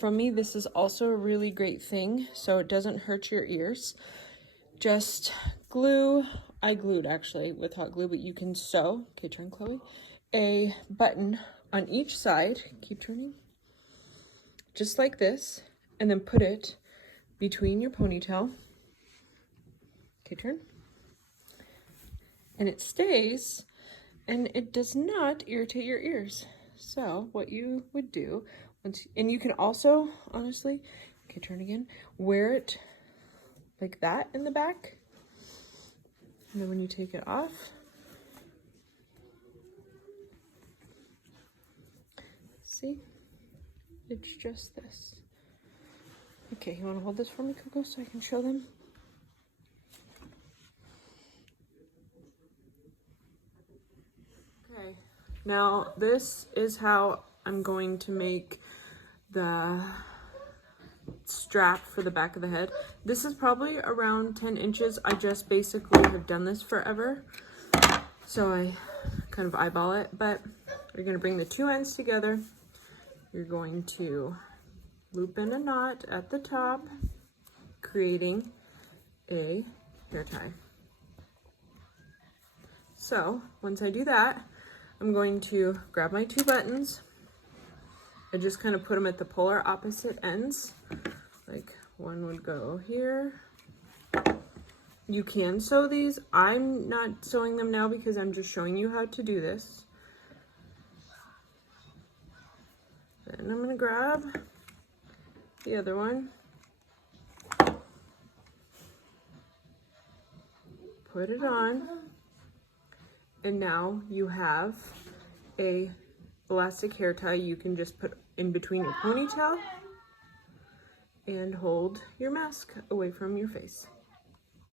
from me, this is also a really great thing so it doesn't hurt your ears. Just glue, I glued actually with hot glue, but you can sew, okay, turn Chloe, a button on each side, keep turning, just like this, and then put it between your ponytail, okay, turn, and it stays, and it does not irritate your ears. So what you would do, and you can also, honestly, okay, turn again, wear it like that in the back, and then when you take it off, see, it's just this. Okay, you want to hold this for me, Coco, so I can show them? Okay, now this is how I'm going to make the strap for the back of the head. This is probably around 10 inches. I just basically have done this forever, so I kind of eyeball it, but you're going to bring the two ends together. You're going to loop in a knot at the top, creating a hair tie. So once I do that, I'm going to grab my two buttons. I just kind of put them at the polar opposite ends. Like one would go here. You can sew these. I'm not sewing them now because I'm just showing you how to do this. Then I'm going to grab the other one, put it on, and now you have a elastic hair tie you can just put in between your ponytail and hold your mask away from your face.